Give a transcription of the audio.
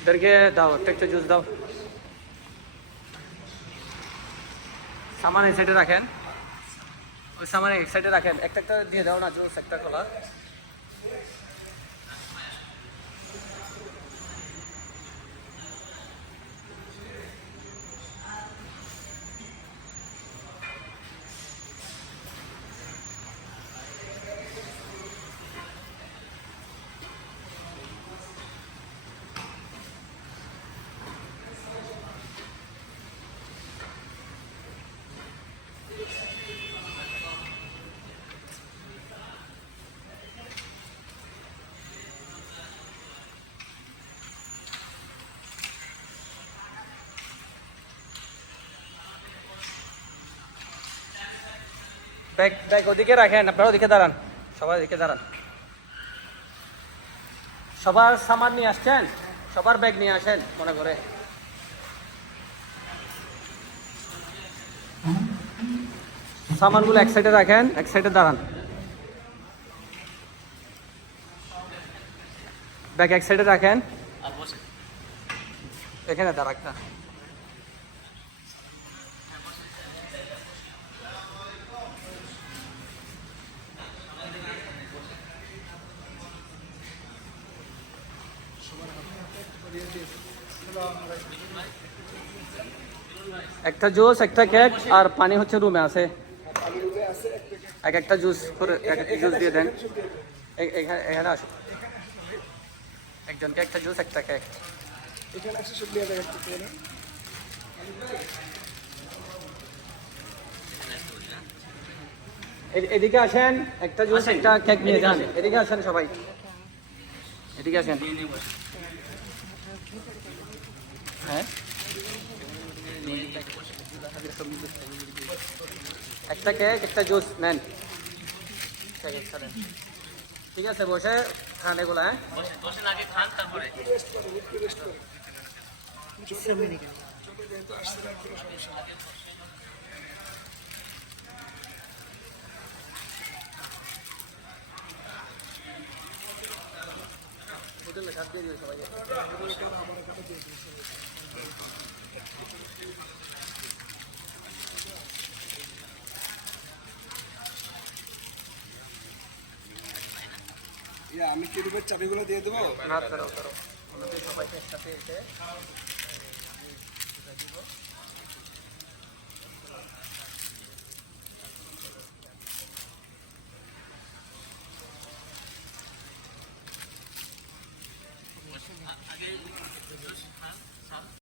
এদেরকে দাও একটা জুস দাও সামান এই সাইডে রাখেন ওই সামান এক সাইডে রাখেন একটা একটা দিয়ে দাও না জুস একটা খোলা ব্যাগ ব্যাগ ওদিকে রাখেন আপনারা ওদিকে দাঁড়ান। সবাই ওদিকে দাঁড়ান। সবার সামান নিয়ে আসছেন? সবার ব্যাগ নিয়ে আসেন মনে করে। সামানগুলো এক সাইডে রাখেন এক সাইডে দাঁড়ান। ব্যাগ এক সাইডে রাখেন। এখানে দাঁড়াক না। একটা জুস একটা কেক আর পানি হচ্ছে রুমে আছে এক একটা জুস করে এক একটা জুস দিয়ে দেন এ- এখানে এখানে আসো একজনকে একটা জুস একটা কেক এখানে আসে সব লিয়ে দেখা যাচ্ছে না এ- এদিকে আসেন একটা জুস একটা কেক নিয়ে যান এদিকে আসেন সবাই এদিকে আসেন হ্যাঁ একটা কেক একটা জুস নেন কেক একটা নেন। ঠিক আছে বসে খান এগুলো হ্যাঁ রেস্ট করে একটু রেস্ট করে ছোট ছোট আমি কি রুমের চাবিগুলো দিয়ে দেবো না করো করো ওনাদের সবাইকে একসাথে এসে 8시 반? 3?